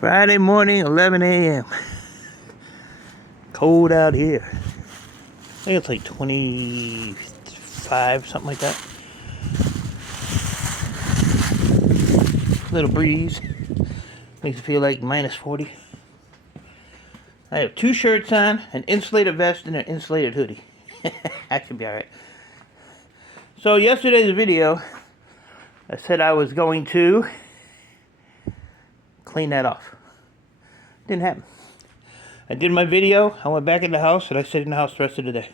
Friday morning, 11 a.m. Cold out here. I think it's like 25, something like that. Little breeze. Makes it feel like minus 40. I have 2 shirts on, an insulated vest, and an insulated hoodie. That should be alright. So yesterday's video, I said I was going to clean that off. Didn't happen. I did my video, I went back in the house, and I stayed in the house the rest of the day.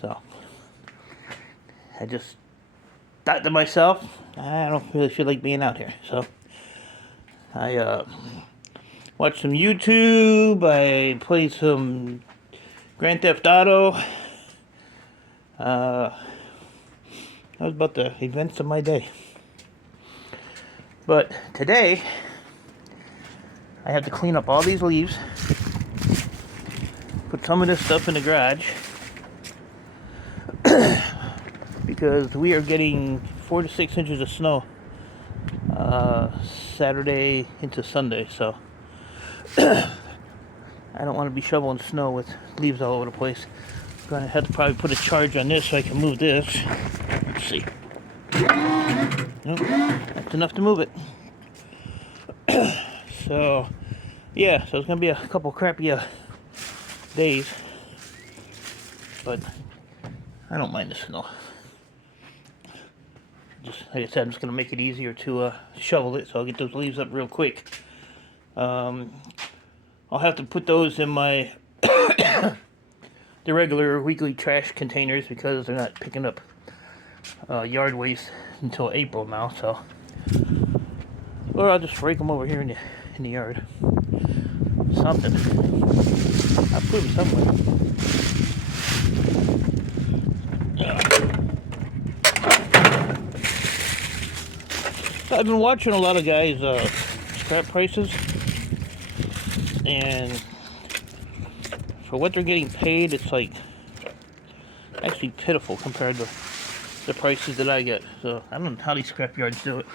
So, I just thought to myself, I don't really feel like being out here. So, I watched some YouTube, I played some Grand Theft Auto. That was about the events of my day. But today, I have to clean up all these leaves, put some of this stuff in the garage, because we are getting 4 to 6 inches of snow Saturday into Sunday, so I don't want to be shoveling snow with leaves all over the place. I'm going to have to probably put a charge on this so I can move this. Let's see. Nope, that's enough to move it. So, yeah, so it's going to be a couple crappy days, but I don't mind the snow. Just, like I said, I'm just going to make it easier to shovel it, so I'll get those leaves up real quick. I'll have to put those in my the regular weekly trash containers because they're not picking up yard waste until April now, so, or I'll just rake them over here in the yard. Something. I'll put them somewhere. So I've been watching a lot of guys scrap prices, and for what they're getting paid, it's like actually pitiful compared to the prices that I get. So I don't know how these scrap yards do it.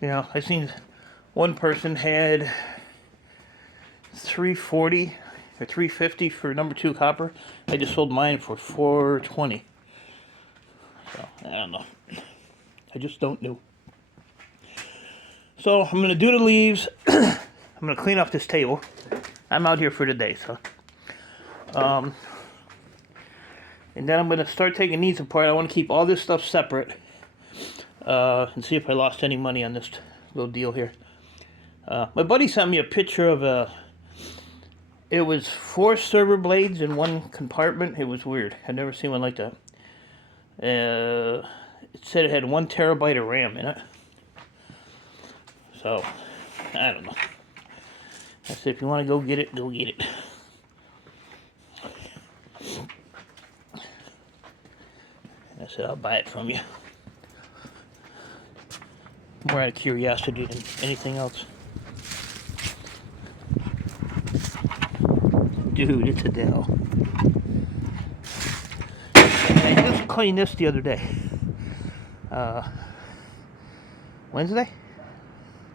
You know, I seen one person had $340 or $350 for number 2 copper. I just sold mine for $420. So I don't know. I just don't know. So I'm gonna do the leaves. I'm gonna clean off this table. I'm out here for the day, so. And then I'm gonna start taking these apart. I want to keep all this stuff separate. And see if I lost any money on this little deal here. My buddy sent me a picture of it was 4 server blades in one compartment. It was weird. I've never seen one like that. It said it had 1 terabyte of RAM in it. So, I don't know. I said if you want to go get it, go get it. I said I'll buy it from you. More out of curiosity than anything else. Dude, it's Adele. I just cleaned this the other day. Wednesday?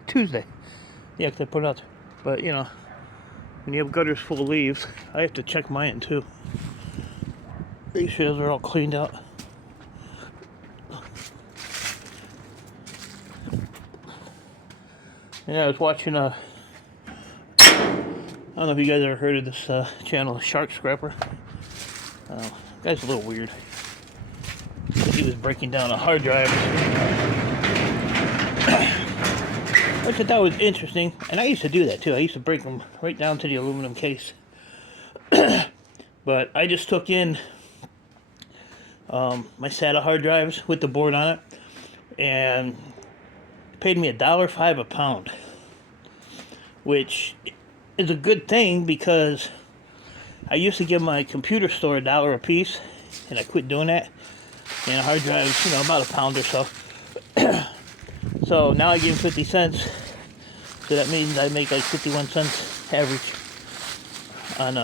Tuesday. Yeah, because I put it out there. But, you know, when you have gutters full of leaves, I have to check mine too. Make sure those are all cleaned out. Yeah, I was watching I don't know if you guys ever heard of this channel, Shark Scrapper. Guy's a little weird. He was breaking down a hard drive, which I thought was interesting. And I used to do that too. I used to break them right down to the aluminum case. But I just took in my SATA hard drives with the board on it, and paid me $1.05 a pound, which is a good thing because I used to give my computer store $1 a piece, and I quit doing that. And a hard drive is, you know, about a pound or so. So now I give him 50 cents. So that means I make like 51 cents average on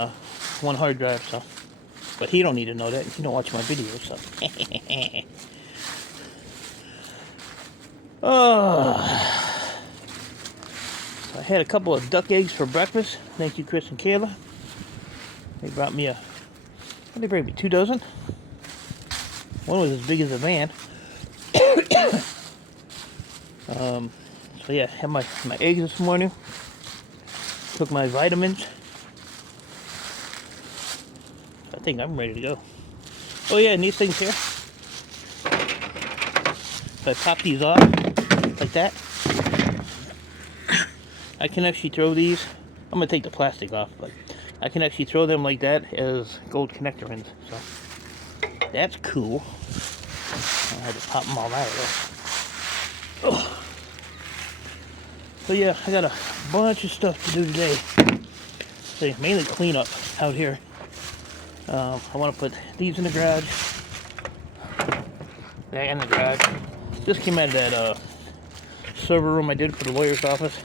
one hard drive. So, but he don't need to know that. He don't watch my videos. So. Oh, I had a couple of duck eggs for breakfast. Thank you, Chris and Kayla. They brought me what did they bring me? 2 dozen. One was as big as a van. So yeah, had my eggs this morning. Took my vitamins. I think I'm ready to go. Oh yeah, and these things here. So I pop these off like that. I can actually throw these. I'm gonna take the plastic off, but I can actually throw them like that as gold connector rings. So that's cool. I had to pop them all out of there. Oh. So yeah, I got a bunch of stuff to do today. So mainly clean up out here. I want to put these in the garage. That in the garage. This came out of that server room I did for the lawyer's office.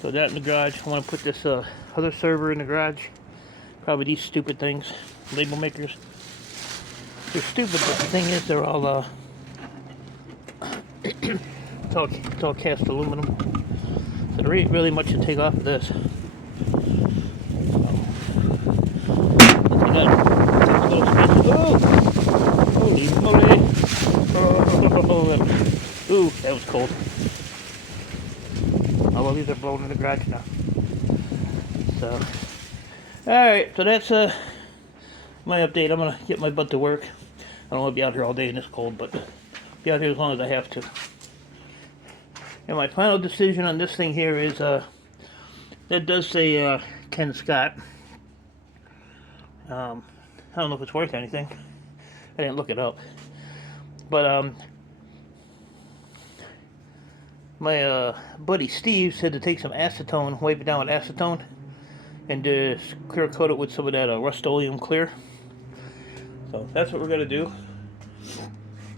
So that in the garage. I want to put this other server in the garage. Probably these stupid things, label makers. They're stupid, but the thing is, they're all it's all cast aluminum. So there ain't really much to take off of this. Holy moly! Ooh, that was cold. Oh well, these are blown in the garage now. So, alright, so that's my update. I'm gonna get my butt to work. I don't want to be out here all day in this cold, but be out here as long as I have to. And my final decision on this thing here is that does say Ken Scott. I don't know if it's worth anything. I didn't look it up. But my buddy Steve said to take some acetone, wipe it down with acetone, and just clear coat it with some of that Rust-Oleum clear. So that's what we're going to do.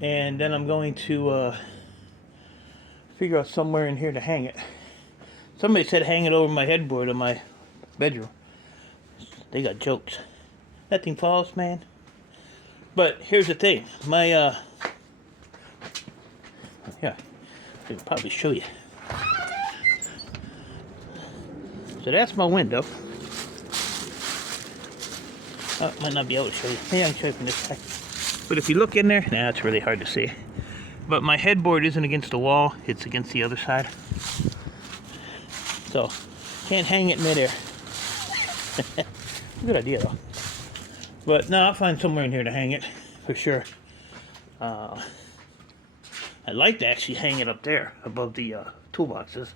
And then I'm going to figure out somewhere in here to hang it. Somebody said hang it over my headboard in my bedroom. They got jokes. That thing falls, man. But here's the thing. My, yeah, I could probably show you. So that's my window. Oh, might not be able to show you. Maybe I can show you from this side. But if you look in there, nah, it's really hard to see. But my headboard isn't against the wall, it's against the other side. So, can't hang it midair. Good idea though. But no, I'll find somewhere in here to hang it, for sure. I'd like to actually hang it up there, above the toolboxes.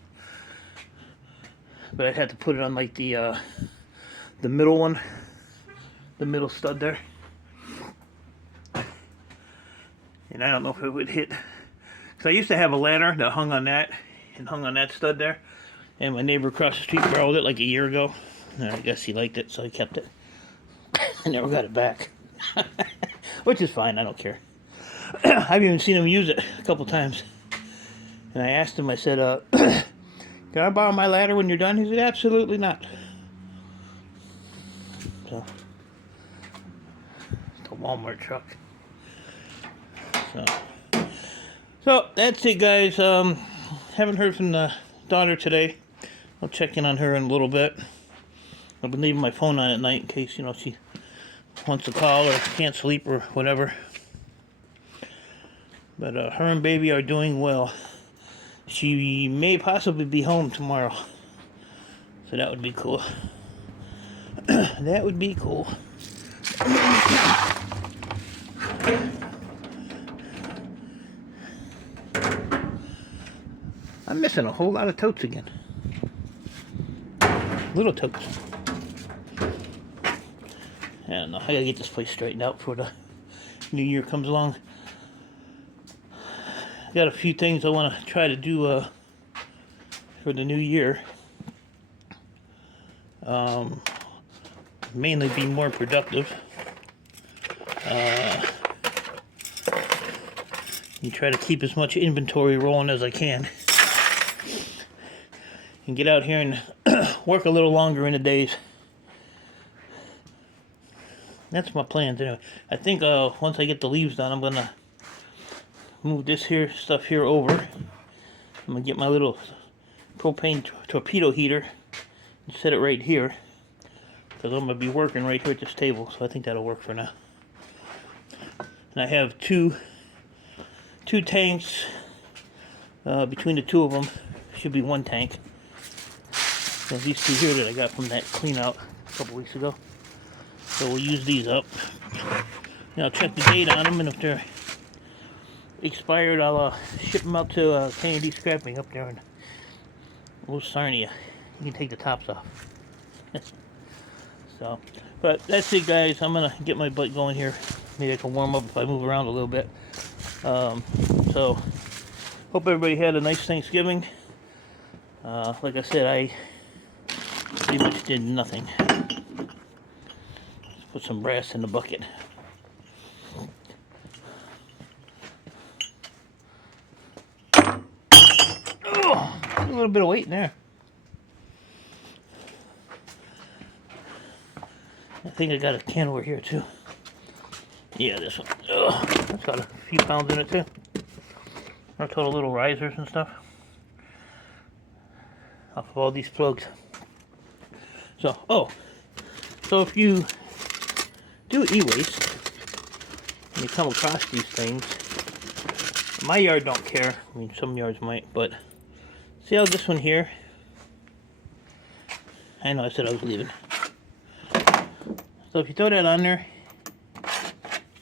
But I'd have to put it on like the middle one. The middle stud there. And I don't know if it would hit. Because I used to have a ladder that hung on that, and hung on that stud there. And my neighbor across the street borrowed it like a year ago. And I guess he liked it, so he kept it. I never got it back. Which is fine, I don't care. I've even seen him use it a couple times. And I asked him, I said, can I borrow my ladder when you're done? He said, absolutely not. So, it's a Walmart truck. So that's it, guys. Haven't heard from the daughter today. I'll check in on her in a little bit. I've been leaving my phone on at night in case, you know, she wants to call or can't sleep or whatever. But her and baby are doing well. She may possibly be home tomorrow. So that would be cool. That would be cool. I'm missing a whole lot of totes again. Little totes. I don't know. I gotta get this place straightened out before the new year comes along. Got a few things I want to try to do for the new year. Mainly be more productive. You try to keep as much inventory rolling as I can. And get out here and work a little longer in the days. That's my plans anyway. I think once I get the leaves done, I'm gonna move this here stuff here over. I'm gonna get my little propane torpedo heater and set it right here, because I'm going to be working right here at this table, so I think that'll work for now. And I have two tanks. Between the two of them should be one tank. So these two here that I got from that clean out a couple weeks ago. So we'll use these up. Now I'll check the date on them, and if they're expired, I'll ship them out to K&D Scrapping up there in Old Sarnia. You can take the tops off. So, but that's it, guys. I'm gonna get my butt going here. Maybe I can warm up if I move around a little bit. So, hope everybody had a nice Thanksgiving. Like I said, I pretty much did nothing. Let's put some brass in the bucket. Oh, a little bit of weight in there. I think I got a can over here too. Yeah, this one. Ugh, that's got a few pounds in it too. Our total little risers and stuff off of all these plugs. So, so if you do e-waste and you come across these things, my yard don't care. I mean, some yards might, but see how this one here? I know I said I was leaving. So if you throw that on there,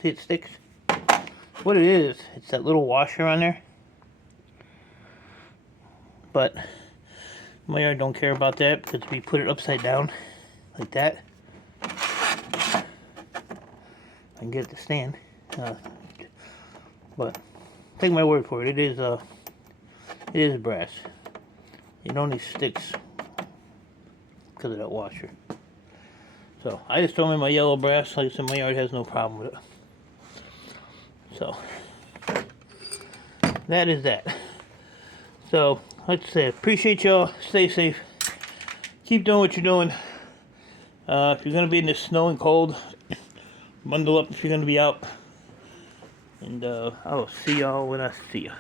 see it sticks? What it is, it's that little washer on there. But my yard don't care about that, because we put it upside down like that, I can get it to stand. But take my word for it, it is brass. It only sticks because of that washer. So I just throw in my yellow brass. Like I said, my yard has no problem with it. So that is that. So like I said, appreciate y'all. Stay safe. Keep doing what you're doing. If you're gonna be in this snow and cold, bundle up if you're gonna be out. And I'll see y'all when I see you.